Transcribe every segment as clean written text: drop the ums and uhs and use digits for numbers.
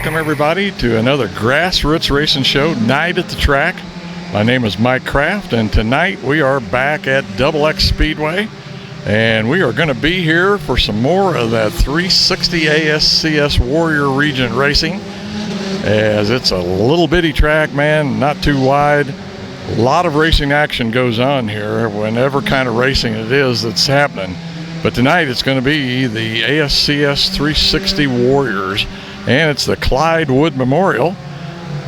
welcome everybody to another Grassroots Racing Show, Night at the Track. My name is Mike Kraft, and tonight we are back at XX Speedway, and we are going to be here for some more of that 360 ASCS Warrior Regent racing, as it's a little bitty track, man, not too wide. A lot of racing action goes on here, whenever kind of racing it is that's happening. But tonight it's going to be the ASCS 360 Warriors, and it's the Clyde Wood Memorial.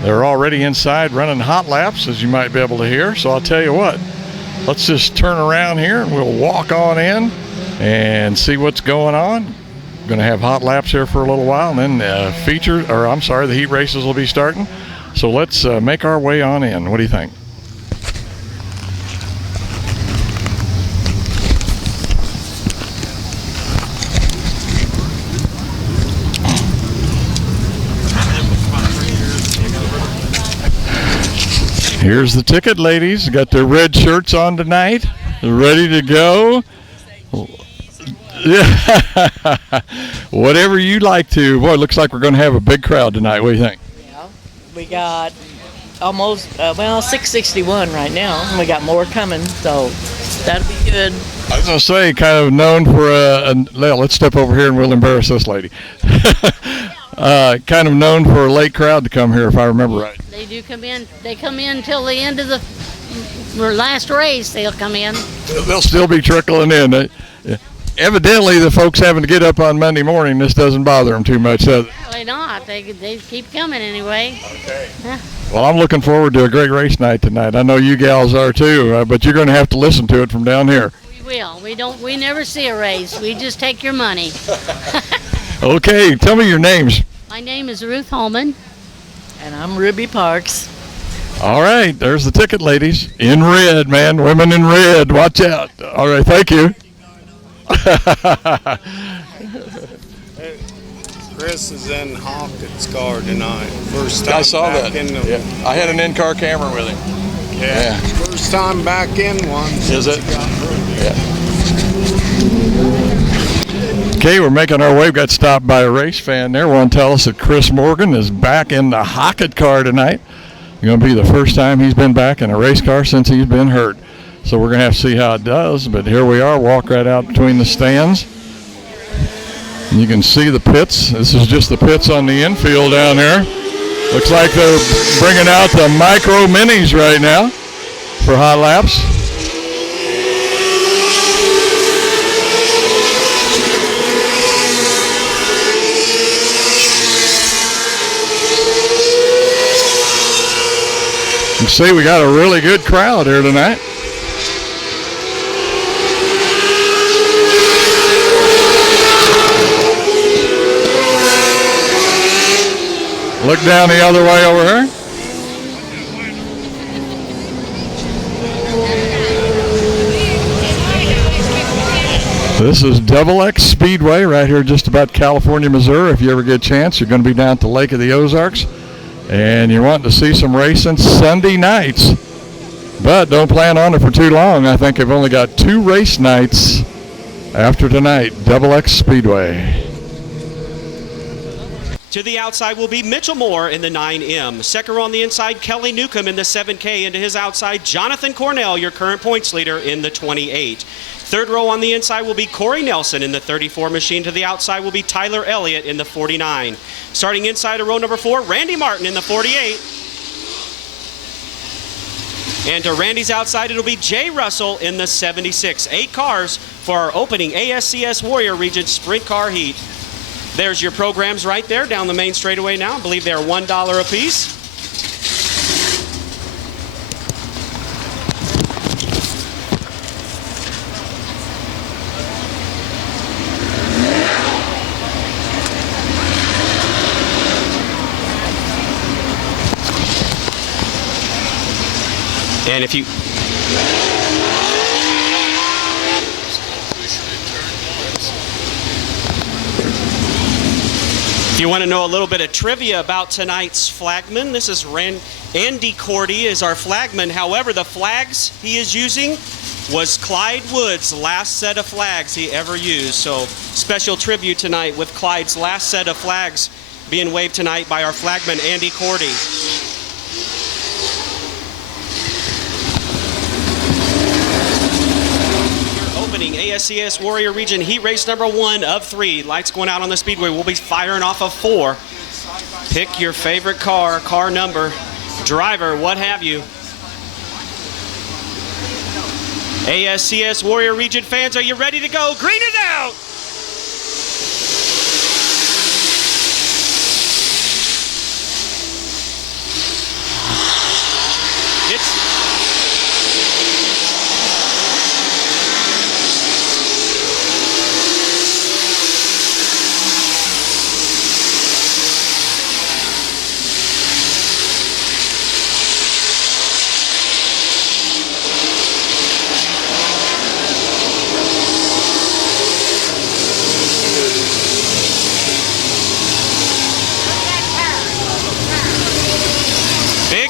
They're already inside running hot laps, as you might be able to hear. So I'll tell you what, let's just turn around here and we'll walk on in and see what's going on. We're going to have hot laps here for a little while, and then the heat races will be starting. So let's make our way on in. What do you think? Here's the ticket, ladies. Got their red shirts on tonight. Ready to go. Yeah. Whatever you like to. Boy, it looks like we're going to have a big crowd tonight. What do you think? Yeah. We got almost, 661 right now. And we got more coming, so that'll be good. I was going to say, kind of known for let's step over here and we'll embarrass this lady. Kind of known for a late crowd to come here, if I remember right. They do come in. They come in till the end of the last race. They'll come in. They'll still be trickling in. Evidently, the folks having to get up on Monday morning, this doesn't bother them too much, does it? Probably not. They keep coming anyway. Okay. Yeah. Well, I'm looking forward to a great race night tonight. I know you gals are too, but you're going to have to listen to it from down here. We will. We never see a race. We just take your money. Okay, tell me your names. My name is Ruth Holman. And I'm Ruby Parks. All right, there's the ticket, ladies. In red, man. Women in red. Watch out. All right, thank you. Chris is in Hawkins' car tonight. First time I saw back that. In yeah. I had an in-car camera with him. Yeah. First time back in one. Is it? Yeah. Okay, we're making our way. We got stopped by a race fan there. Want to tell us that Chris Morgan is back in the Hockett car tonight. It's going to be the first time he's been back in a race car since he's been hurt. So we're going to have to see how it does. But here we are, walk right out between the stands. And you can see the pits. This is just the pits on the infield down there. Looks like they're bringing out the micro minis right now for hot laps. You see, we got a really good crowd here tonight. Look down the other way over here. This is XX Speedway right here just about California, Missouri. If you ever get a chance, you're going to be down at the Lake of the Ozarks. And you're wanting to see some racing Sunday nights. But don't plan on it for too long. I think I've only got 2 race nights after tonight. XX Speedway. To the outside will be Mitchell Moore in the 9M. Second row on the inside, Kelly Newcomb in the 7K. Into his outside, Jonathan Cornell, your current points leader, in the 28. Third row on the inside will be Corey Nelson in the 34 machine. To the outside will be Tyler Elliott in the 49. Starting inside of row number 4, Randy Martin in the 48. And to Randy's outside, it'll be Jay Russell in the 76. 8 cars for our opening ASCS Warrior Regent Sprint Car Heat. There's your programs right there down the main straightaway now. I believe they're $1 a piece. And if you want to know a little bit of trivia about tonight's flagman, this is Andy Cordy is our flagman. However, the flags he is using was Clyde Wood's last set of flags he ever used. So special tribute tonight with Clyde's last set of flags being waved tonight by our flagman, Andy Cordy. Opening ASCS Warrior Region Heat Race number 1 of 3. Lights going out on the Speedway. We'll be firing off of 4. Pick your favorite car, car number, driver, what have you. ASCS Warrior Region fans, are you ready to go? Green it out!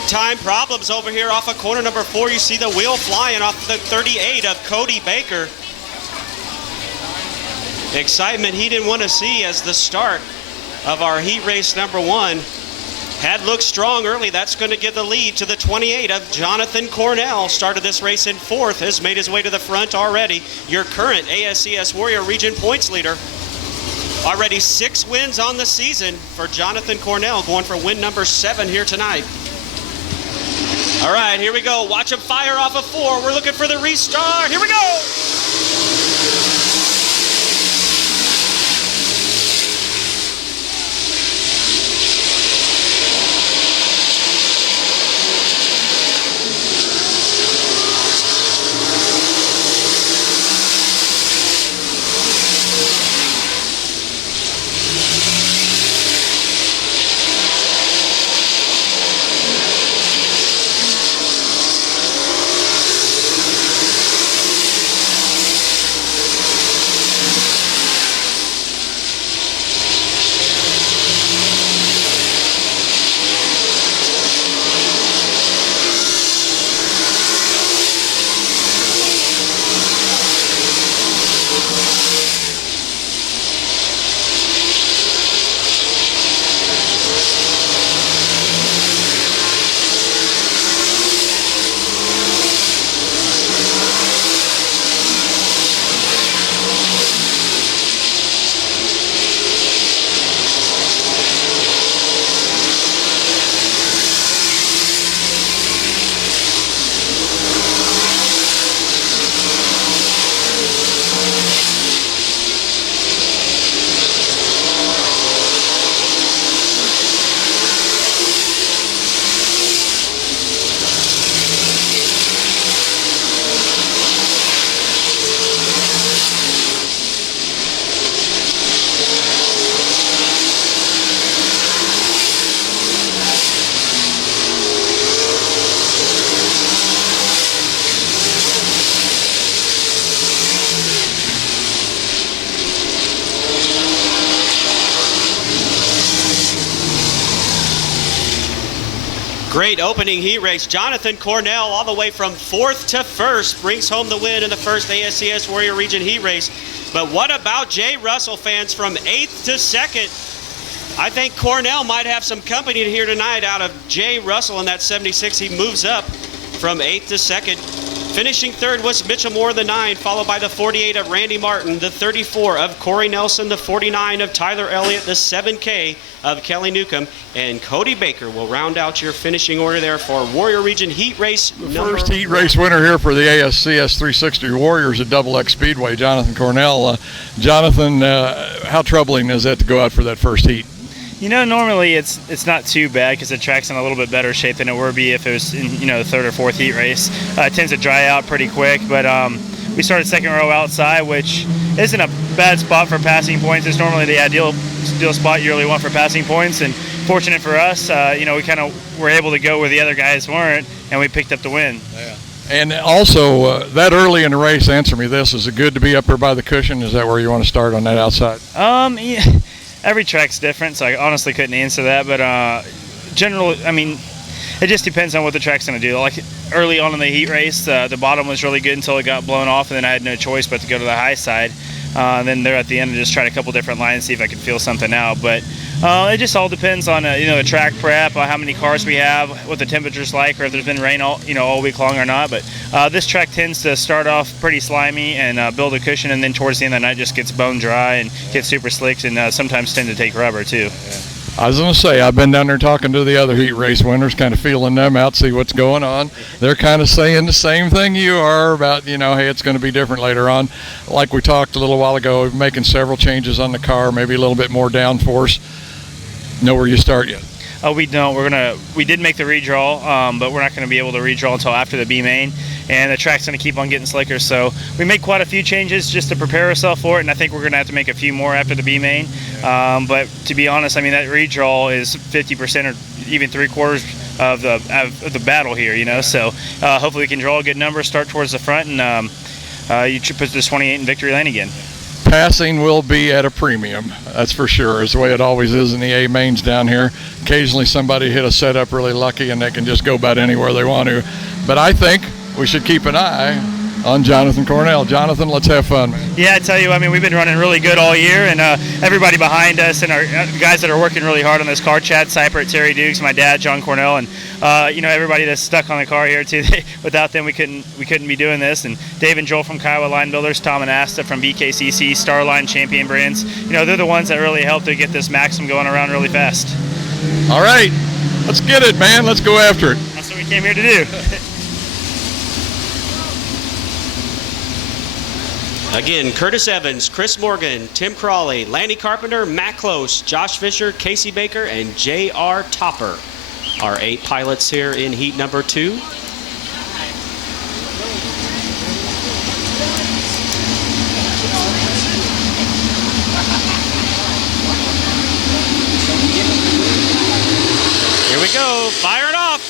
Time problems over here off of corner number 4. You see the wheel flying off the 38 of Cody Baker. Excitement he didn't want to see as the start of our heat race number 1 had looked strong early. That's going to give the lead to the 28 of Jonathan Cornell. Started this race in 4th, has made his way to the front already. Your current ASCS Warrior Region points leader. Already 6 wins on the season for Jonathan Cornell, going for win number 7 here tonight. All right, here we go. Watch him fire off of 4. We're looking for the restart. Here we go. Great opening heat race. Jonathan Cornell all the way from 4th to 1st brings home the win in the first ASCS Warrior Region heat race. But what about Jay Russell fans from 8th to 2nd? I think Cornell might have some company here tonight out of Jay Russell in that 76. He moves up from 8th to 2nd. Finishing 3rd was Mitchell Moore, the 9, followed by the 48 of Randy Martin, the 34 of Corey Nelson, the 49 of Tyler Elliott, the 7K of Kelly Newcomb, and Cody Baker will round out your finishing order there for Warrior Region Heat Race number First heat race winner here for the ASCS 360 Warriors at Double X Speedway, Jonathan Cornell. Jonathan, how troubling is that to go out for that first heat? You know, normally it's not too bad because the track's in a little bit better shape than it would be if it was in, you know, the 3rd or 4th heat race. It tends to dry out pretty quick, but we started 2nd row outside, which isn't a bad spot for passing points. It's normally the ideal spot you really want for passing points, and fortunate for us, you know, we kind of were able to go where the other guys weren't, and we picked up the win. Yeah. And also, that early in the race, answer me this, is it good to be up there by the cushion? Is that where you want to start on that outside? Yeah. Every track's different, so I honestly couldn't answer that. But generally, I mean, it just depends on what the track's going to do. Like early on in the heat race, the bottom was really good until it got blown off, and then I had no choice but to go to the high side. And then there at the end, I just tried a couple different lines, see if I could feel something out. But It just all depends on the track prep, how many cars we have, what the temperature's like, or if there's been rain all week long or not. But this track tends to start off pretty slimy and build a cushion, and then towards the end of the night just gets bone dry and gets super slick, and sometimes tend to take rubber too. I was going to say, I've been down there talking to the other heat race winners, kind of feeling them out, see what's going on. They're kind of saying the same thing you are about, hey, it's going to be different later on. Like we talked a little while ago, making several changes on the car, maybe a little bit more downforce. Know where you start yet? We don't. We did make the redraw, but we're not going to be able to redraw until after the B main, and the track's going to keep on getting slicker. So we made quite a few changes just to prepare ourselves for it, and I think we're going to have to make a few more after the B main. But to be honest, that redraw is 50% or even 3/4 of the battle here. So hopefully we can draw a good number, start towards the front, and you should put this 28 in victory lane again. Passing will be at a premium, that's for sure. It's the way it always is in the A mains down here. Occasionally somebody hit a setup really lucky and they can just go about anywhere they want to. But I think we should keep an eye on Jonathan Cornell. Jonathan, let's have fun, man. Yeah, I tell you, we've been running really good all year, and everybody behind us and our guys that are working really hard on this car, Chad Seipert, Terry Dukes, my dad, John Cornell, and everybody that's stuck on the car here too. Without them, we couldn't be doing this. And Dave and Joel from Kiowa Line Builders, Tom and Asta from BKCC, Starline Champion Brands. They're the ones that really helped to get this Maxim going around really fast. All right, let's get it, man. Let's go after it. That's what we came here to do. Again, Curtis Evans, Chris Morgan, Tim Crawley, Lanny Carpenter, Matt Close, Josh Fisher, Casey Baker, and J.R. Topper. Our 8 pilots here in heat number 2. Here we go, fire it off.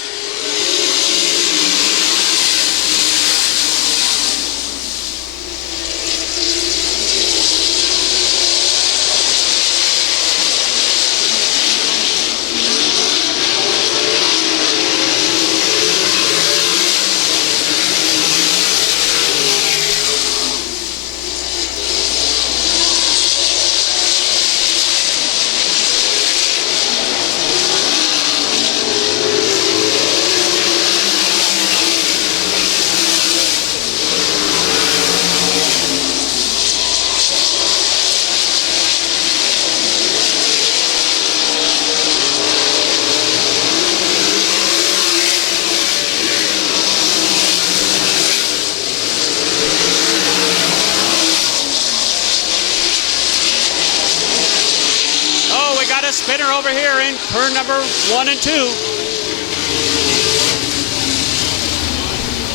Spinner over here in turn number 1 and 2.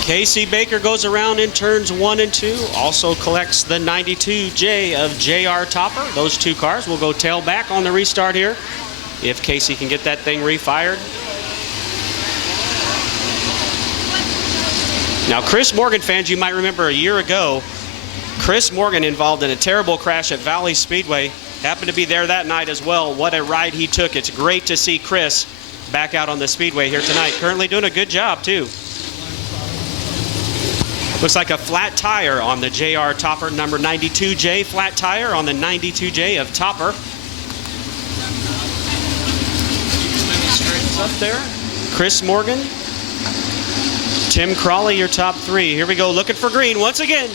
Casey Baker goes around in turns 1 and 2. Also collects the 92J of J.R. Topper. Those 2 cars will go tailback on the restart here if Casey can get that thing refired. Now, Chris Morgan fans, you might remember a year ago, Chris Morgan involved in a terrible crash at Valley Speedway. Happened to be there that night as well. What a ride he took. It's great to see Chris back out on the Speedway here tonight. Currently doing a good job, too. Looks like a flat tire on the J.R. Topper, number 92J. Flat tire on the 92J of Topper. Up there. Chris Morgan. Tim Crawley, your top 3. Here we go, looking for green once again.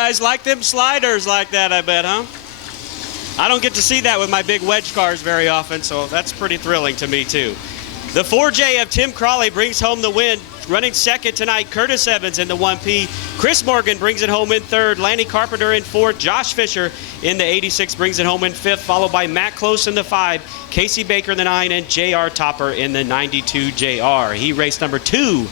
guys like them sliders like that, I bet, huh? I don't get to see that with my big wedge cars very often, so that's pretty thrilling to me, too. The 4J of Tim Crawley brings home the win. Running second tonight, Curtis Evans in the 1P. Chris Morgan brings it home in third. Lanny Carpenter in fourth. Josh Fisher in the 86 brings it home in fifth, followed by Matt Close in the 5, Casey Baker in the 9, and J.R. Topper in the 92 JR. He raced number 2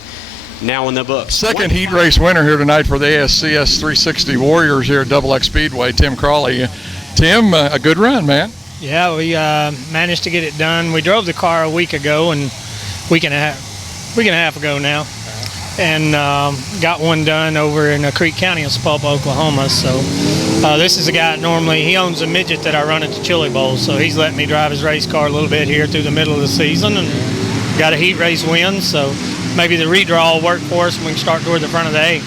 now in the books. Second heat race winner here tonight for the ASCS 360 Warriors here at Double X Speedway, Tim Crawley. Tim, a good run, man. Yeah, we managed to get it done. We drove the car a week ago and week and a half ago now, and got one done over in Creek County in Sapulpa, Oklahoma. So this is a guy normally, he owns a midget that I run at the Chili Bowl, so he's letting me drive his race car a little bit here through the middle of the season, and got a heat race win, so maybe the redraw will work for us and we can start toward the front of the A.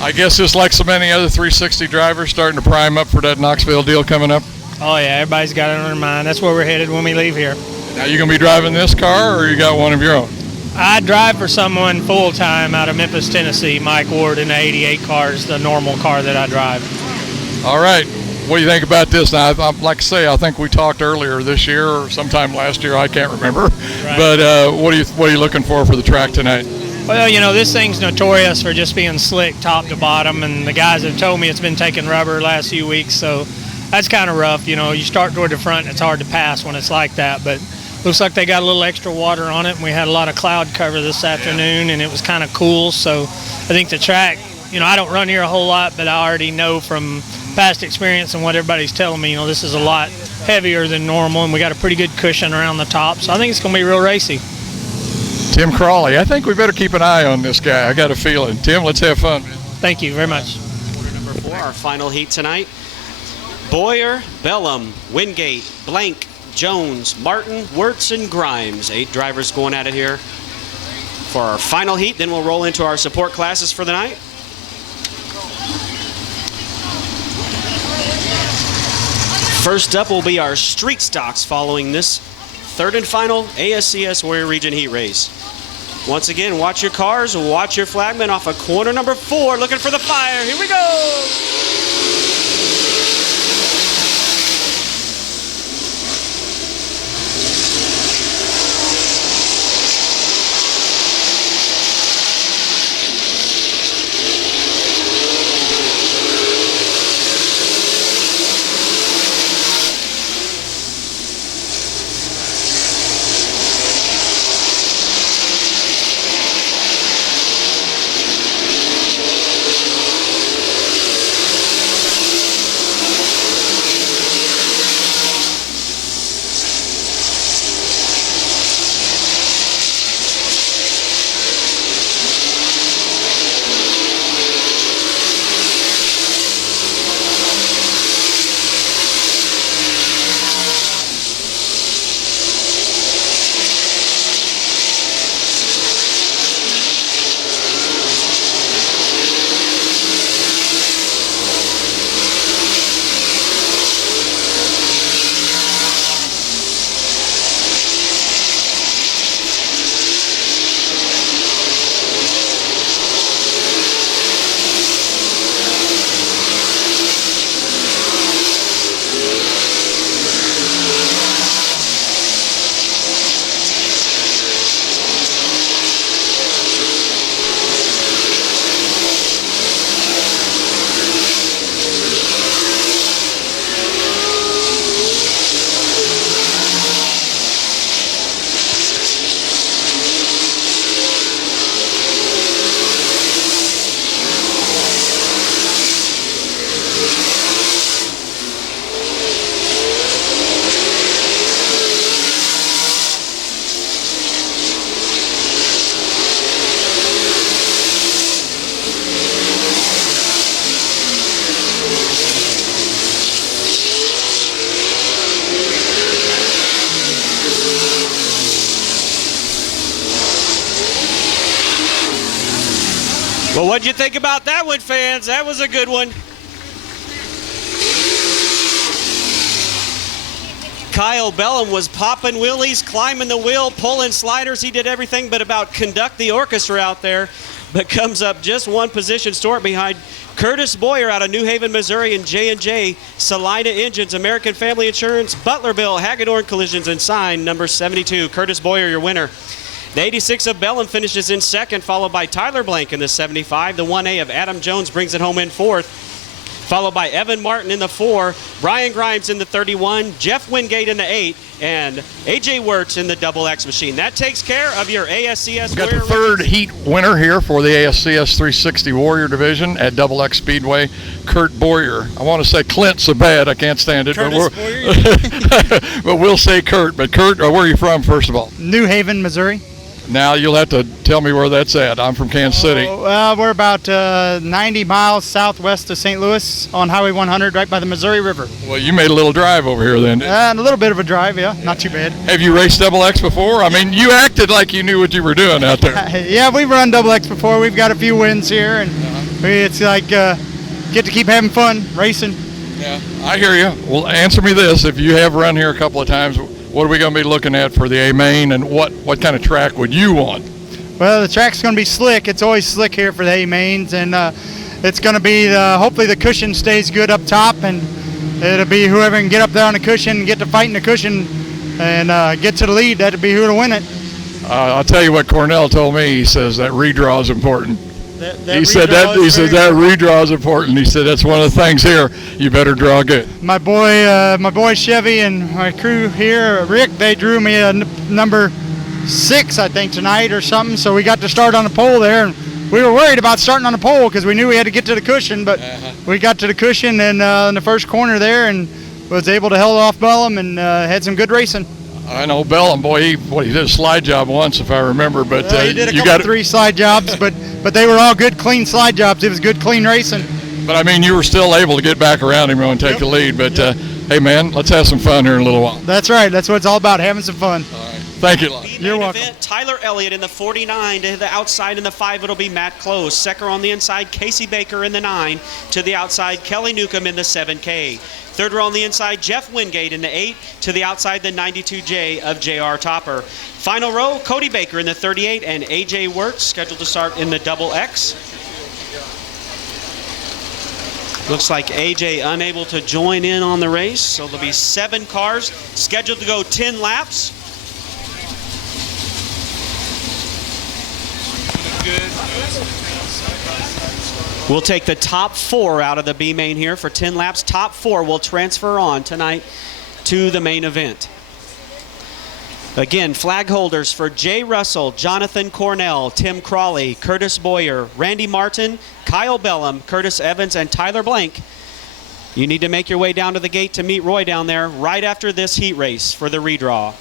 I guess just like so many other 360 drivers, starting to prime up for that Knoxville deal coming up. Oh yeah, everybody's got it on their mind. That's where we're headed when we leave here. Now, you going to be driving this car, or you got one of your own? I drive for someone full-time out of Memphis, Tennessee. Mike Ward in the 88 car is the normal car that I drive. All right. What do you think about this? Now, like I say, I think we talked earlier this year or sometime last year. I can't remember. Right. But what are you looking for the track tonight? Well, you know, this thing's notorious for just being slick top to bottom, and the guys have told me it's been taking rubber the last few weeks, so that's kind of rough. You know, you start toward the front, and it's hard to pass when it's like that, but looks like they got a little extra water on it, and we had a lot of cloud cover this afternoon, and it was kind of cool, so I think the track, you know, I don't run here a whole lot, but I already know from past experience and what everybody's telling me, you know, this is a lot heavier than normal, and we got a pretty good cushion around the top, so I think it's going to be real racy. Tim Crawley, I think we better keep an eye on this guy. I got a feeling. Tim, let's have fun. Thank you very much. Quarter number 4, our final heat tonight. Boyer, Bellum, Wingate, Blank, Jones, Martin, Wirtz, and Grimes. 8 drivers going at it here for our final heat. Then we'll roll into our support classes for the night. First up will be our street stocks following this third and final ASCS Warrior Region heat race. Once again, watch your cars, watch your flagman off of corner number 4, looking for the fire. Here we go! Well, what'd you think about that one, fans? That was a good one. Kyle Bellum was popping wheelies, climbing the wheel, pulling sliders. He did everything but about conduct the orchestra out there, but comes up just one position short behind Curtis Boyer out of New Haven, Missouri, and J&J Salina Engines, American Family Insurance, Butlerville, Hagedorn Collisions, and Sign, number 72. Curtis Boyer, your winner. The 86 of Bellum finishes in second, followed by Tyler Blank in the 75. The 1A of Adam Jones brings it home in fourth, followed by Evan Martin in the 4, Brian Grimes in the 31, Jeff Wingate in the 8, and AJ Wirtz in the Double X machine. That takes care of your ASCS. We've got the third heat winner here for the ASCS 360 Warrior Division at Double X Speedway, Kurt Boyer. I want to say Clint so bad I can't stand it, but we'll say Kurt. But Kurt, where are you from, first of all? New Haven, Missouri. Now you'll have to tell me where that's at. I'm from Kansas City. We're about 90 miles southwest of St. Louis on Highway 100, right by the Missouri River. Well, you made a little drive over here then. And a little bit of a drive, yeah, not too bad. Have you raced Double X before? I mean, you acted like you knew what you were doing out there. Yeah, we've run Double X before. We've got a few wins here, and it's like get to keep having fun racing. Yeah, I hear you. Well, answer me this: if you have run here a couple of times, what are we going to be looking at for the A main, and what kind of track would you want? Well, the track's going to be slick. It's always slick here for the A mains, and it's going to be hopefully the cushion stays good up top, and it'll be whoever can get up there on the cushion and get to fighting the cushion and get to the lead. That'll be who'll win it. I'll tell you what Cornell told me. He says that redraw is important. He said that redraw is important. He said that's one of the things here. You better draw good. My boy Chevy and my crew here, Rick, they drew me a number 6, I think, tonight or something. So we got to start on the pole there, and we were worried about starting on the pole because we knew we had to get to the cushion. But we got to the cushion and in the first corner there, and was able to hold off Bellum and had some good racing. I know Bellum, boy, he did a slide job once, if I remember. But he did a couple 3 slide jobs, but they were all good, clean slide jobs. It was good, clean racing. But I mean, you were still able to get back around him and take the lead. But hey, man, let's have some fun here in a little while. That's right. That's what it's all about, having some fun. All right. Thank you. You're welcome. Event, Tyler Elliott in the 49. To the outside in the 5, it'll be Matt Close. Second on the inside, Casey Baker in the 9. To the outside, Kelly Newcomb in the 7K. Third row on the inside, Jeff Wingate in the 8. To the outside, the 92J of J.R. Topper. Final row, Cody Baker in the 38 and A.J. Wirtz scheduled to start in the Double X. Looks like A.J. unable to join in on the race, so there'll be 7 cars scheduled to go 10 laps. We'll take the top 4 out of the B main here for 10 laps. Top 4 will transfer on tonight to the main event. Again, flag holders for Jay Russell, Jonathan Cornell, Tim Crawley, Curtis Boyer, Randy Martin, Kyle Bellum, Curtis Evans, and Tyler Blank. You need to make your way down to the gate to meet Roy down there right after this heat race for the redraw.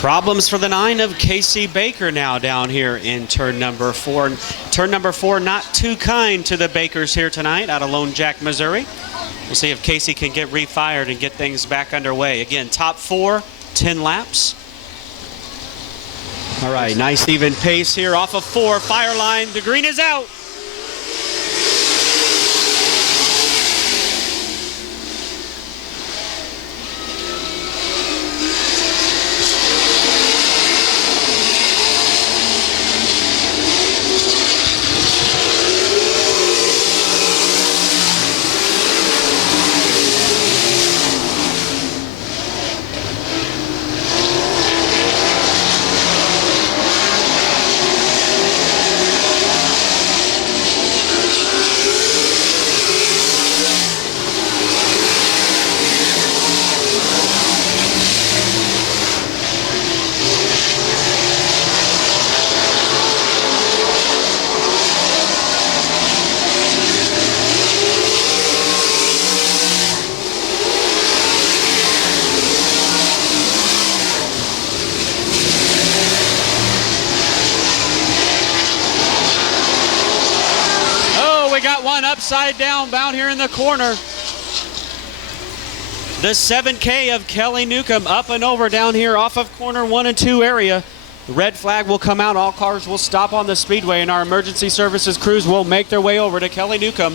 Problems for the 9 of Casey Baker now down here in turn number 4. Turn number 4 not too kind to the Bakers here tonight out of Lone Jack, Missouri. We'll see if Casey can get refired and get things back underway. Again, top 4, 10 laps. All right, nice even pace here off of 4. Fire line, the green is out. upside down bound here in the corner. The 7K of Kelly Newcomb up and over down here off of corner 1 and 2 area. The red flag will come out. All cars will stop on the speedway, and our emergency services crews will make their way over to Kelly Newcomb,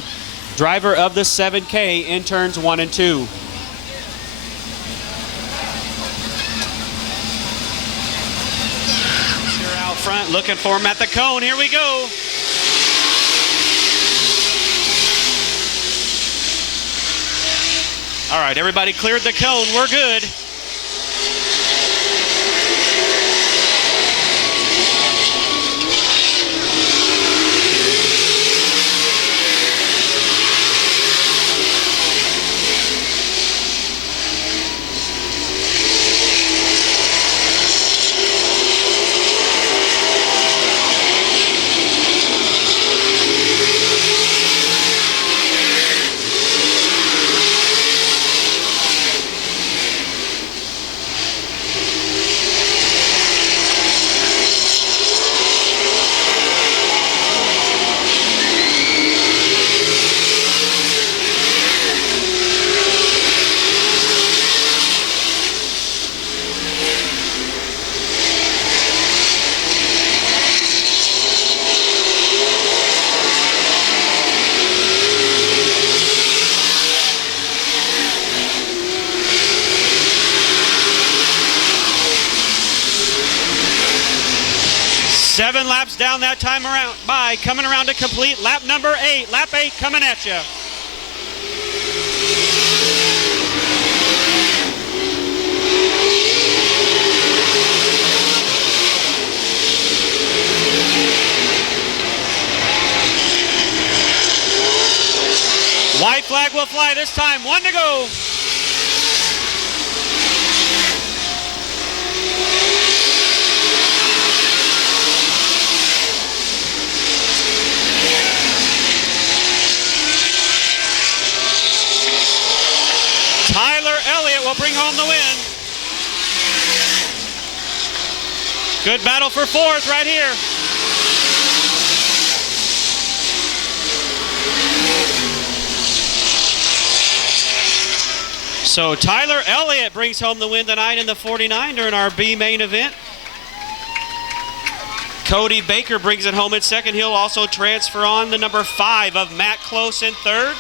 driver of the 7K in turns 1 and 2. Here out front, looking for him at the cone. Here we go. All right, everybody cleared the cone. We're good. Seven laps down that time around by, coming around to complete lap number 8. Lap 8 coming at you. White flag will fly this time. 1 to go. Tyler Elliott will bring home the win. Good battle for 4th right here. So Tyler Elliott brings home the win tonight in the 49 during our B main event. Cody Baker brings it home in 2nd. He'll also transfer on the number 5 of Matt Close in 3rd.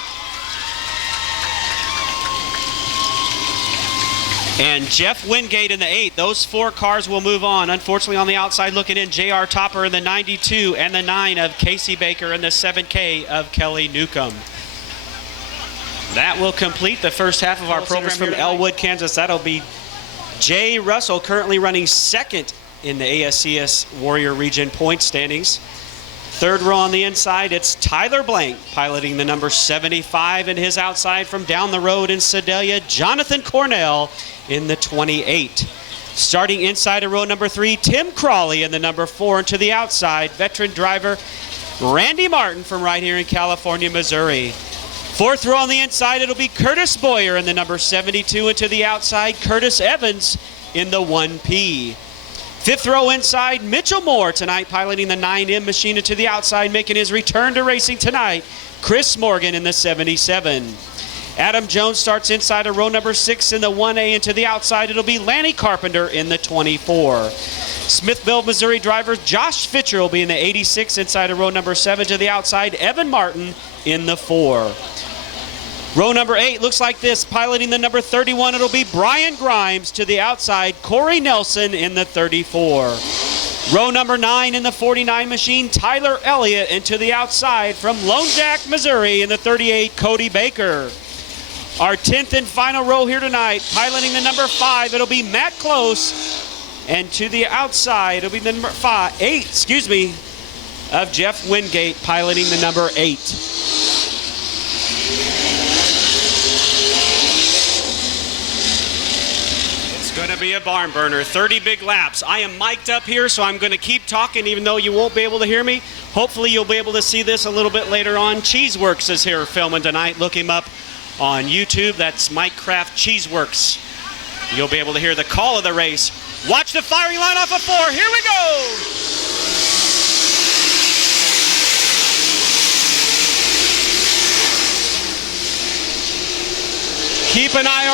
And Jeff Wingate in the 8th. Those 4 cars will move on. Unfortunately, on the outside looking in, J.R. Topper in the 92 and the 9 of Casey Baker and the 7K of Kelly Newcomb. That will complete the first half of our program from Elwood, Kansas. That'll be Jay Russell, currently running 2nd in the ASCS Warrior Region point standings. 3rd row on the inside, it's Tyler Blank piloting the number 75 in his outside from down the road in Sedalia, Jonathan Cornell in the 28. Starting inside of row number 3, Tim Crawley in the number 4, and to the outside, veteran driver Randy Martin from right here in California, Missouri. 4th row on the inside, it'll be Curtis Boyer in the number 72, and to the outside, Curtis Evans in the 1P. 5th row inside, Mitchell Moore tonight piloting the 9M machine, and to the outside, making his return to racing tonight, Chris Morgan in the 77. Adam Jones starts inside of row number 6 in the 1A, and to the outside, it'll be Lanny Carpenter in the 24. Smithville, Missouri driver Josh Fitcher will be in the 86 inside of row number 7, to the outside, Evan Martin in the 4. Row number 8 looks like this. Piloting the number 31, it'll be Brian Grimes. To the outside, Corey Nelson in the 34. Row number 9 in the 49 machine, Tyler Elliott. And to the outside from Lone Jack, Missouri in the 38, Cody Baker. Our 10th and final row here tonight, piloting the number 5, it'll be Matt Close. And to the outside, it'll be the number 8, of Jeff Wingate piloting the number 8. Going to be a barn burner, 30 big laps. I am mic'd up here, so I'm going to keep talking even though you won't be able to hear me. Hopefully you'll be able to see this a little bit later on. Cheeseworks is here filming tonight. Look him up on YouTube. That's Mike Kraft Cheeseworks. You'll be able to hear the call of the race. Watch the firing line off of 4. Here we go! Keep an eye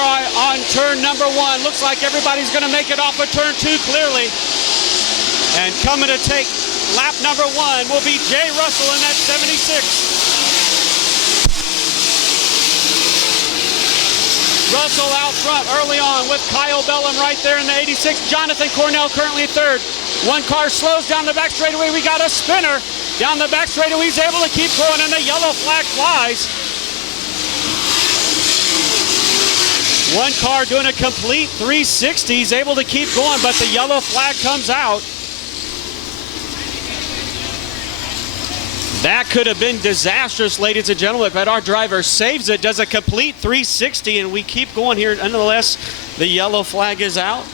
on turn number 1. Looks like everybody's going to make it off of turn 2 clearly. And coming to take lap number 1 will be Jay Russell in that 76. Russell out front early on with Kyle Bellum right there in the 86. Jonathan Cornell currently third. One car slows down the back straightaway. We got a spinner down the back straightaway. He's able to keep going, and the yellow flag flies. One car doing a complete 360. He's able to keep going, but the yellow flag comes out. That could have been disastrous, ladies and gentlemen, but our driver saves it, does a complete 360, and we keep going here. Nonetheless, the yellow flag is out.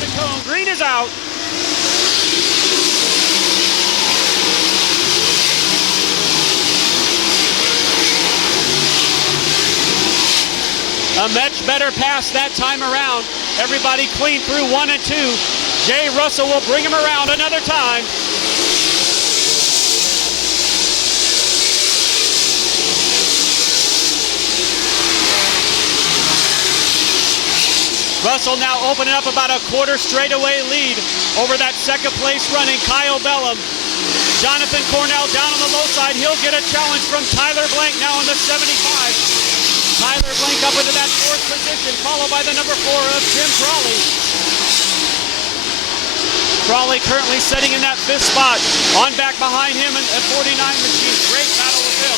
The cone, green is out. A much better pass that time around. Everybody clean through 1 and 2. Jay Russell will bring him around another time. Russell now opening up about a quarter straightaway lead over that second place running Kyle Bellum. Jonathan Cornell down on the low side. He'll get a challenge from Tyler Blank now in the 75. Tyler Blank up into that 4th position, followed by the number 4 of Tim Crawley. Crawley currently sitting in that 5th spot. On back behind him at 49 machine. Great battle with him.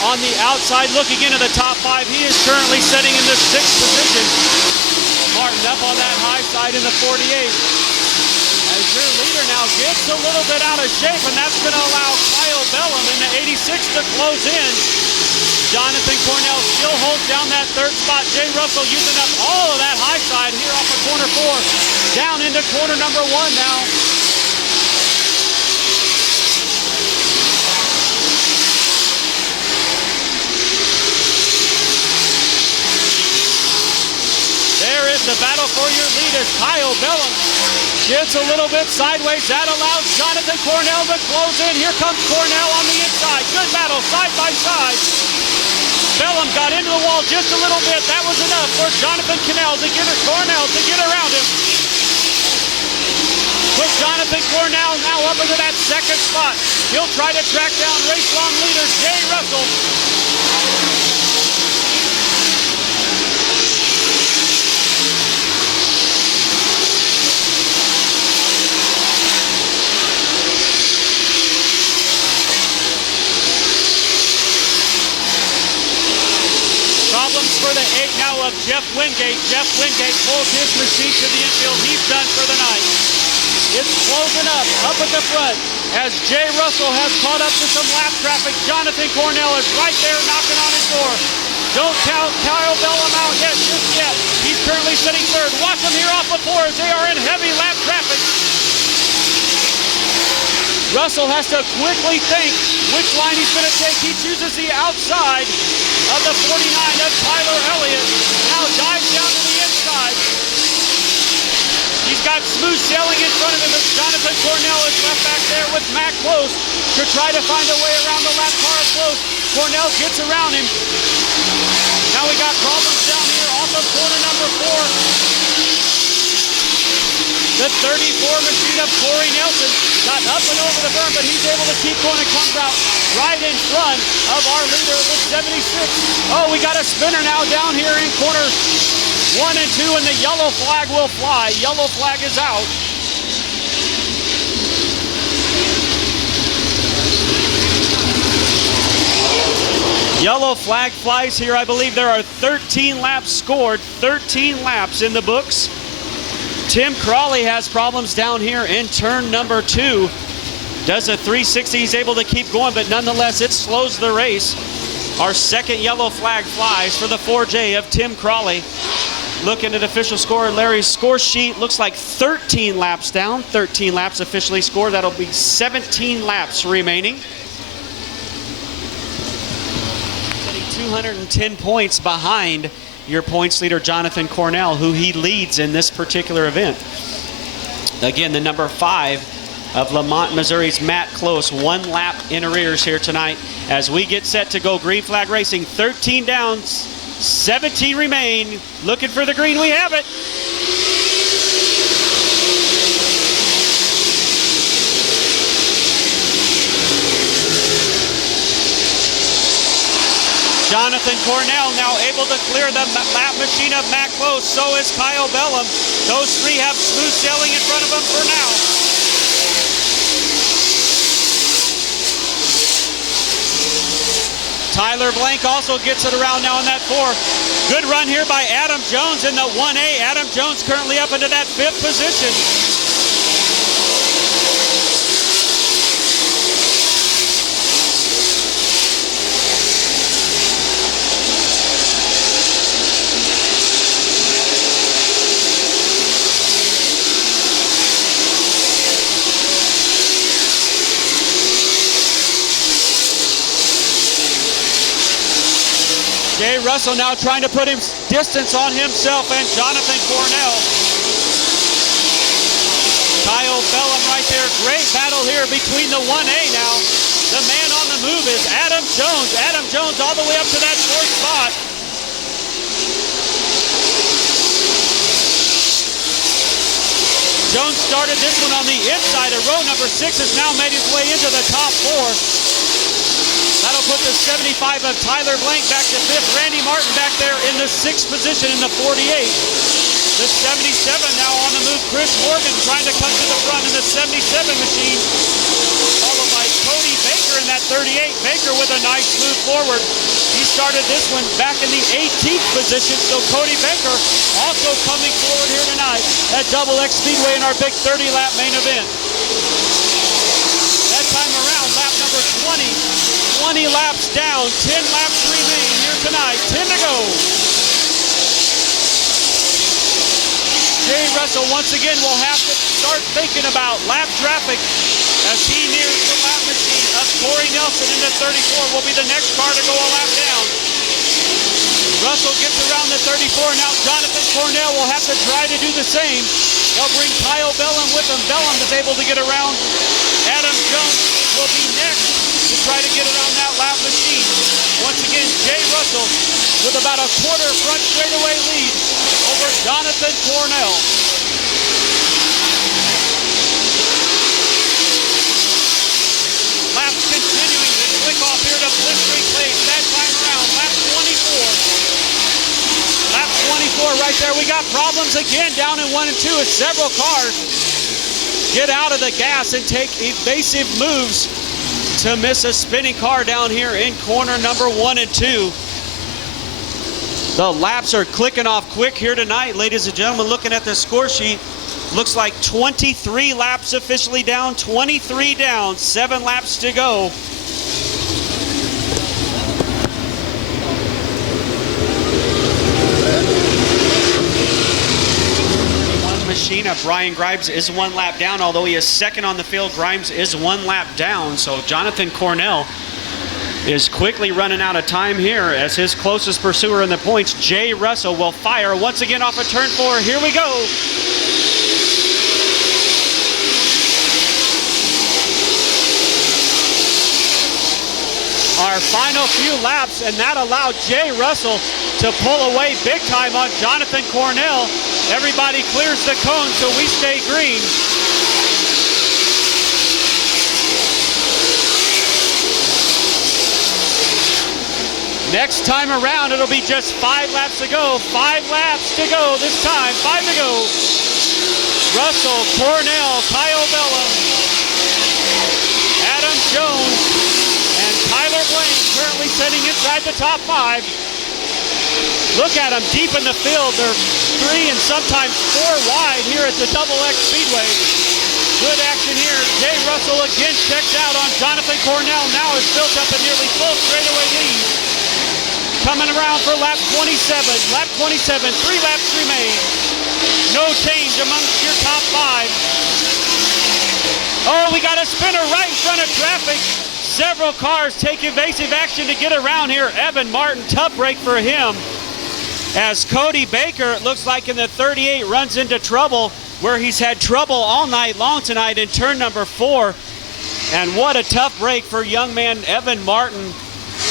On the outside, looking into the top 5, he is currently sitting in the 6th position. Martin up on that high side in the 48. As your leader now gets a little bit out of shape, and that's going to allow Kyle Bellum in the 86 to close in. Jonathan Cornell still holds down that 3rd spot. Jay Russell using up all of that high side here off of corner 4. Down into corner number 1 now. The battle for your lead as Kyle Bellum gets a little bit sideways. That allows Jonathan Cornell to close in. Here comes Cornell on the inside. Good battle, side by side. Bellum got into the wall just a little bit. That was enough for Jonathan Cornell to get around him. Put Jonathan Cornell now up into that 2nd spot. He'll try to track down race-long leader Jay Russell. For the 8 now of Jeff Wingate. Jeff Wingate pulls his machine to the infield. He's done for the night. It's closing up at the front as Jay Russell has caught up to some lap traffic. Jonathan Cornell is right there knocking on his door. Don't count Kyle Bellum out yet, just yet. He's currently sitting 3rd. Watch him here off the 4 as they are in heavy lap traffic. Russell has to quickly think which line he's going to take. He chooses the outside of the 49 of Tyler Elliott. Now dives down to the inside. He's got smooth sailing in front of him as Jonathan Cornell is left back there with Matt Close to try to find a way around the lap car of Close. Cornell gets around him. Now we got problems down here off of corner number 4. The 34 machine of Corey Nelson got up and over the berm, but he's able to keep going and comes out right in front of our leader with 76. Oh, we got a spinner now down here in corners 1 and 2, and the yellow flag will fly. Yellow flag is out. Yellow flag flies here. I believe there are 13 laps scored, 13 laps in the books. Tim Crawley has problems down here in turn number 2. Does a 360, he's able to keep going, but nonetheless, it slows the race. Our second yellow flag flies for the 4J of Tim Crawley. Looking at official score, Larry's score sheet looks like 13 laps down. 13 laps officially scored. That'll be 17 laps remaining. 210 points behind your points leader, Jonathan Cornell, who he leads in this particular event. Again, the number 5 of Lamont, Missouri's Matt Close, 1 lap in arrears here tonight as we get set to go green flag racing. 13 down, 17 remain. Looking for the green, we have it. Jonathan Cornell now able to clear the lap machine of Matt Close. So is Kyle Bellum. Those three have smooth sailing in front of them for now. Tyler Blank also gets it around now in that 4. Good run here by Adam Jones in the 1A. Adam Jones currently up into that 5th position. Jay Russell now trying to put him distance on himself and Jonathan Cornell. Kyle Bellum right there. Great battle here between the 1A now. The man on the move is Adam Jones. Adam Jones all the way up to that 4th spot. Jones started this one on the inside of row number 6, has now made his way into the top 4. That'll put the 75 of Tyler Blank back to 5th. Randy Martin back there in the 6th position in the 48. The 77 now on the move. Chris Morgan trying to come to the front in the 77 machine. Followed by Cody Baker in that 38. Baker with a nice move forward. He started this one back in the 18th position. So Cody Baker also coming forward here tonight at Double X Speedway in our big 30-lap main event. That time around, lap number 20. 20 laps down, 10 laps remain here tonight, 10 to go. Jay Russell once again will have to start thinking about lap traffic as he nears the lap machine of Corey Nelson in the 34 will be the next car to go a lap down. Russell gets around the 34. Now Jonathan Cornell will have to try to do the same. They'll bring Kyle Bellum with him. Bellum is able to get around. Adam Jones will be next to try to get around that lap machine. Once again, Jay Russell with about a quarter front straightaway lead over Jonathan Cornell. Laps continuing to click off here to blistering pace. That time around, lap 24. Lap 24 right there. We got problems again down in 1 and 2 as several cars get out of the gas and take evasive moves to miss a spinning car down here in corner number 1 and 2. The laps are clicking off quick here tonight, ladies and gentlemen. Looking at the score sheet, looks like 23 laps officially down, 23 down, 7 laps to go. Machine of Brian Grimes is 1 lap down, although he is second on the field. Grimes is 1 lap down, so Jonathan Cornell is quickly running out of time here as his closest pursuer in the points, Jay Russell, will fire once again off of turn 4. Here we go. Our final few laps, and that allowed Jay Russell to pull away big time on Jonathan Cornell. Everybody clears the cone, so we stay green. Next time around, it'll be just 5 laps to go. 5 laps to go this time. 5 to go. Russell, Cornell, Kyle Bellum, Adam Jones, and Tyler Blank currently sitting inside the top 5. Look at them deep in the field. They're 3 and sometimes 4 wide here at the Double X Speedway. Good action here. Jay Russell again checks out on Jonathan Cornell. Now has built up a nearly full straightaway lead. coming around for lap 27. Lap 27, 3 laps remain. No change amongst your top 5. Oh, we got a spinner right in front of traffic. Several cars take evasive action to get around here. Evan Martin, tough break for him. As Cody Baker, it looks like in the 38, runs into trouble where he's had trouble all night long tonight in turn number 4. And what a tough break for young man Evan Martin.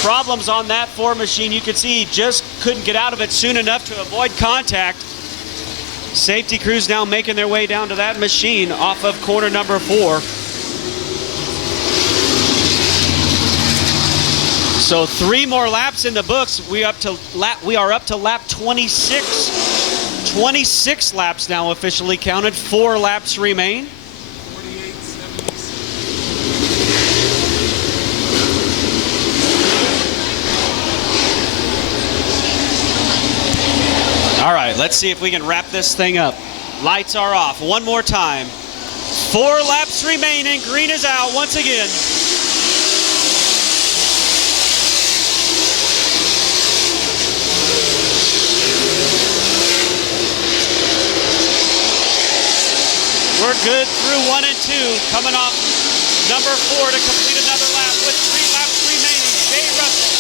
Problems on that 4 machine. You can see he just couldn't get out of it soon enough to avoid contact. Safety crews now making their way down to that machine off of corner number 4. So 3 more laps in the books. We are up to lap 26. 26 laps now officially counted. 4 laps remain. All right, let's see if we can wrap this thing up. Lights are off. One more time. 4 laps remain and green is out once again. We're good through 1 and 2. Coming off number 4 to complete another lap with 3 laps remaining. Jay Russell,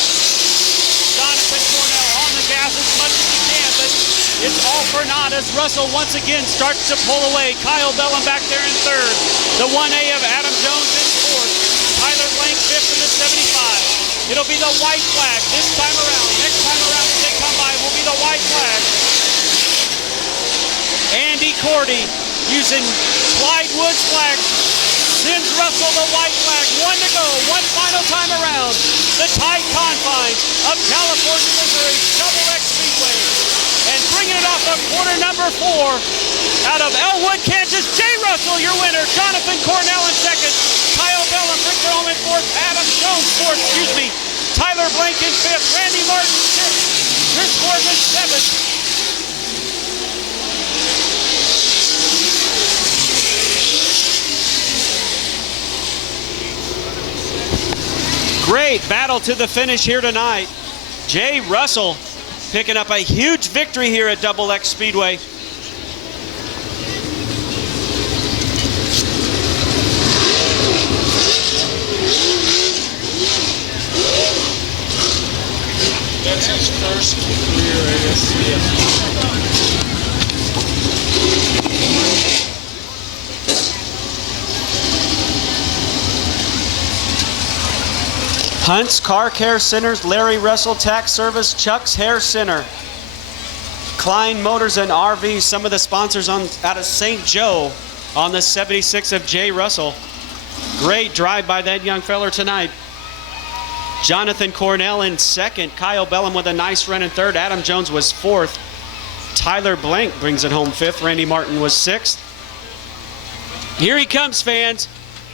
Jonathan Cornell on the gas as much as he can, but it's all for naught as Russell once again starts to pull away. Kyle Bellum back there in 3rd. The 1A of Adam Jones in 4th. Tyler Blank 5th in the 75. It'll be the white flag this time around. Next time around as they come by will be the white flag. Andy Cordy using Clyde Woods flag sends Russell the white flag. 1 to go, 1 final time around. The tight confines of California, Missouri, Double X Speedway. And bringing it off of corner number 4 out of Elwood, Kansas, Jay Russell, your winner. Jonathan Cornell in 2nd. Kyle Bellum, Rick Rome in 4th. Adam Jones 4th, Tyler Blank in 5th. Randy Martin 6th. Chris Corbin 7th. Great battle to the finish here tonight. Jay Russell picking up a huge victory here at Double X Speedway. That's his first career ASCS. Hunt's Car Care Centers, Larry Russell Tax Service, Chuck's Hair Center, Klein Motors and RV, some of the sponsors out of St. Joe on the 76 of Jay Russell. Great drive by that young feller tonight. Jonathan Cornell in 2nd, Kyle Bellum with a nice run in 3rd, Adam Jones was 4th, Tyler Blank brings it home 5th, Randy Martin was 6th. Here he comes, fans.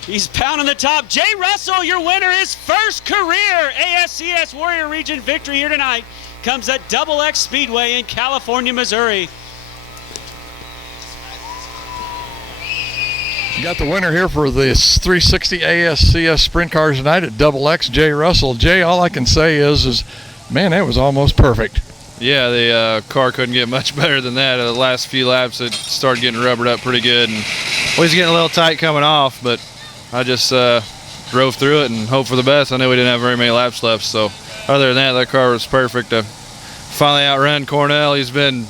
He's pounding the top. Jay Russell, your winner, his first career ASCS Warrior Region victory here tonight. Comes at Double X Speedway in California, Missouri. Got the winner here for this 360 ASCS Sprint Cars tonight at Double X, Jay Russell. Jay, all I can say is man, that was almost perfect. Yeah, the car couldn't get much better than that. The last few laps, it started getting rubbered up pretty good, and we was getting a little tight coming off, but I just drove through it and hoped for the best. I knew we didn't have very many laps left, so other than that, that car was perfect. I finally outran Cornell. He's been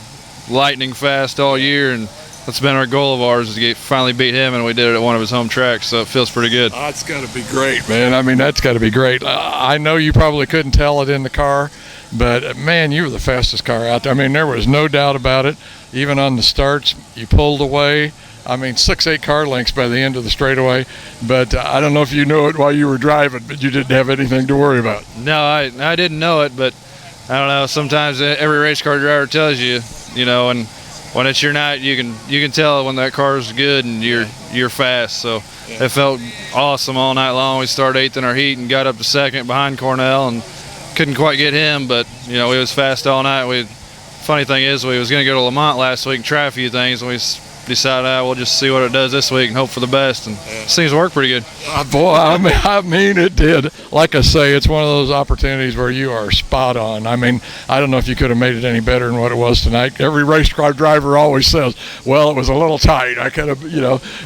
lightning fast all year, and that's been our goal of ours, is to finally beat him, and we did it at one of his home tracks, so it feels pretty good. Oh, it's got to be great, man. I mean, that's got to be great. I know you probably couldn't tell it in the car, but, man, you were the fastest car out there. I mean, there was no doubt about it. Even on the starts, you pulled away. I mean, 6-8 car lengths by the end of the straightaway, but I don't know if you knew it while you were driving, but you didn't have anything to worry about. No, I didn't know it, but I don't know. Sometimes every race car driver tells you, you know, and when it's your night, you can tell when that car is good and you're fast. So it felt awesome all night long. We started 8th in our heat and got up to 2nd behind Cornell and couldn't quite get him, but you know, we was fast all night. Funny thing is, we was going to go to Lamont last week and try a few things, and we decided we'll just see what it does this week and hope for the best. And seems to work pretty good. Boy, I mean, it did. Like I say, it's one of those opportunities where you are spot on. I mean, I don't know if you could have made it any better than what it was tonight. Every race car driver always says, well, it was a little tight. I could have,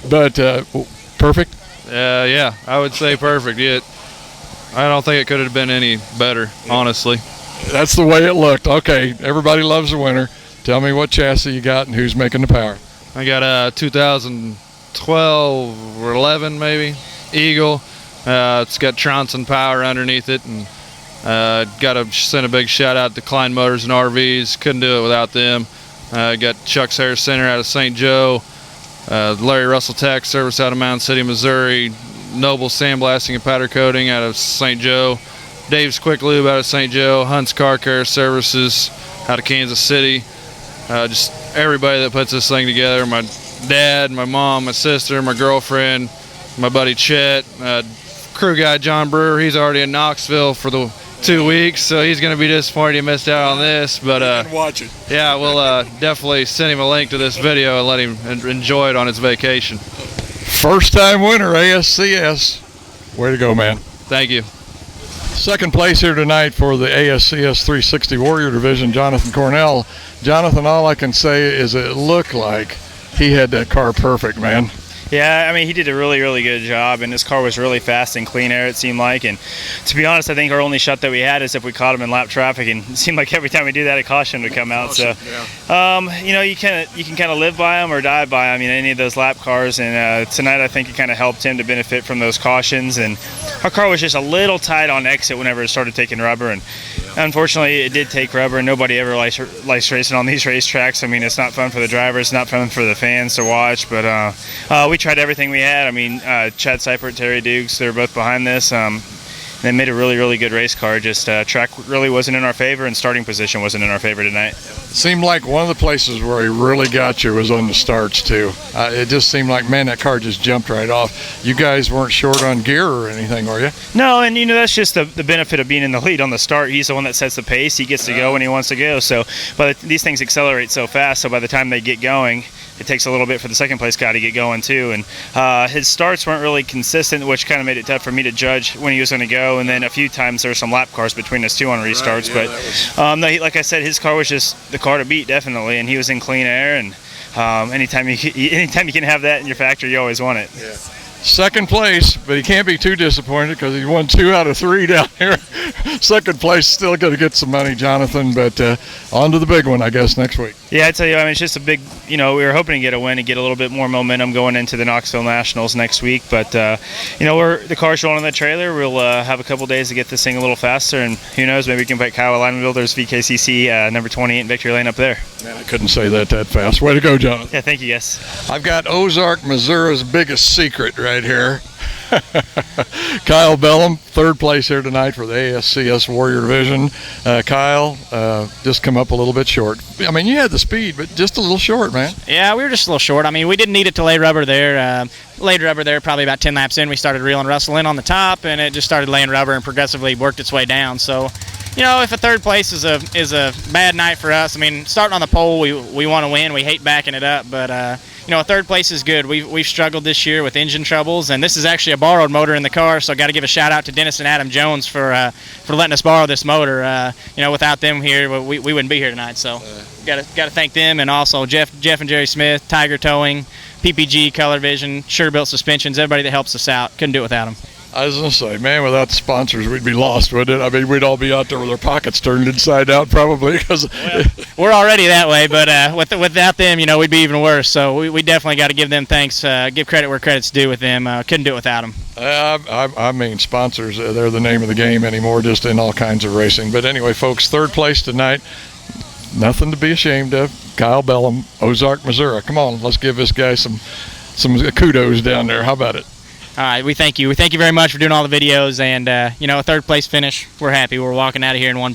but perfect. Yeah, I would say perfect. I don't think it could have been any better, honestly. That's the way it looked. Okay, everybody loves the winner. Tell me what chassis you got and who's making the power. I got a 2012 or 11 maybe Eagle. It's got Tronson power underneath it, and got to send a big shout out to Klein Motors and RVs. Couldn't do it without them. Got Chuck's Hair Center out of St. Joe, Larry Russell Tech Service out of Mountain City, Missouri, Noble Sandblasting and Powder Coating out of St. Joe, Dave's Quick Lube out of St. Joe, Hunt's Car Care Services out of Kansas City. Just everybody that puts this thing together. My dad, my mom, my sister, my girlfriend, my buddy Chet, crew guy John Brewer. He's already in Knoxville for the 2 weeks, so he's going to be disappointed he missed out on this. But watch it. Yeah, we'll definitely send him a link to this video and let him enjoy it on his vacation. First time winner, ASCS. Way to go, man. Thank you. Second place here tonight for the ASCS 360 Warrior Division, Jonathan Cornell. Jonathan, all I can say is it looked like he had that car perfect, man. Yeah, I mean, he did a really, really good job, and this car was really fast in clean air, it seemed like. And to be honest, I think our only shot that we had is if we caught him in lap traffic, and it seemed like every time we do that, a caution would come out. You can kind of live by them or die by them, any of those lap cars. And tonight, I think it kind of helped him to benefit from those cautions. And our car was just a little tight on exit whenever it started taking rubber, and unfortunately, it did take rubber, and nobody ever likes racing on these racetracks. I mean, it's not fun for the drivers, it's not fun for the fans to watch, but we tried everything we had. I mean, Chad Seipert, Terry Dukes, they're both behind this. They made a really, really good race car. Just track really wasn't in our favor, and starting position wasn't in our favor tonight. Seemed like one of the places where he really got you was on the starts, too. It just seemed like, man, that car just jumped right off. You guys weren't short on gear or anything, were you? No, and that's just the benefit of being in the lead on the start. He's the one that sets the pace. He gets to go when he wants to go. So, but these things accelerate so fast, so by the time they get going, it takes a little bit for the second place guy to get going too. And his starts weren't really consistent, which kind of made it tough for me to judge when he was going to go. And then a few times there were some lap cars between us two on restarts. Right, yeah, but like I said, his car was just the car to beat, definitely. And he was in clean air. And anytime you can have that in your factory, you always want it. Yeah. Second place, but he can't be too disappointed because he won 2 out of 3 down here. Second place, still going to get some money, Jonathan, but on to the big one, I guess, next week. Yeah, I tell you, it's just a big, we were hoping to get a win and get a little bit more momentum going into the Knoxville Nationals next week, but, the car's rolling in the trailer. We'll have a couple days to get this thing a little faster, and who knows, maybe we can put Kyle Builders VKCC number 28 in Victory Lane up there. Man, I couldn't say that fast. Way to go, Jonathan. Yeah, thank you, guys. I've got Ozark, Missouri's biggest secret right here. Kyle Bellum, third place here tonight for the ASCS Warrior Division. Kyle, just come up a little bit short. I mean, you had the speed, but just a little short, man. Yeah, we were just a little short. I mean, we didn't need it to lay rubber there. Laid rubber there probably about 10 laps in. We started reeling Russell in on the top, and it just started laying rubber and progressively worked its way down. So, if a third place is a bad night for us, I mean, starting on the pole, we want to win. We hate backing it up, but a third place is good. We've struggled this year with engine troubles, and this is actually a borrowed motor in the car, so I got to give a shout out to Dennis and Adam Jones for letting us borrow this motor. Without them here, we wouldn't be here tonight. So got to thank them, and also Jeff and Jerry Smith, Tiger Towing, PPG, Color Vision, Sure Built Suspensions, everybody that helps us out. Couldn't do it without them. I was going to say, man, without the sponsors, we'd be lost, wouldn't it? I mean, we'd all be out there with our pockets turned inside out probably. We're already that way, but without them, we'd be even worse. So we definitely got to give them thanks, give credit where credit's due with them. Couldn't do it without them. I mean, sponsors, they're the name of the game anymore, just in all kinds of racing. But anyway, folks, third place tonight. Nothing to be ashamed of. Kyle Bellum, Ozark, Missouri. Come on, let's give this guy some kudos down there. How about it? All right, we thank you. We thank you very much for doing all the videos, and a third place finish. We're happy. We're walking out of here in one